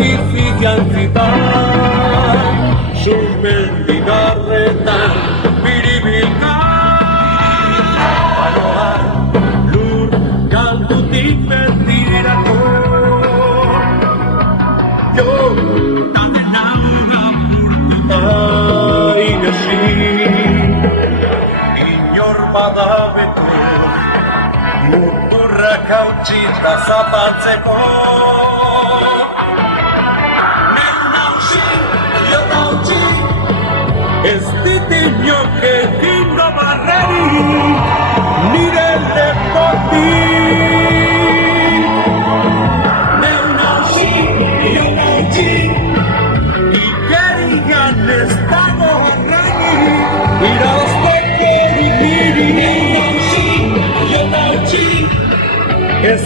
Bizitzan susmendigarretan biribilka Banoa lur galdutik bertirako Jo taten nauna purtuta inesi Inor badabeko mundurrak hautsita zapatzeko Ez dit inok egingo barrerik nire lepotik Neu nauzi, nio nautzik Ikerian ez dago harrainik Irazteko niri Neu nauzi, nio nautzik Ez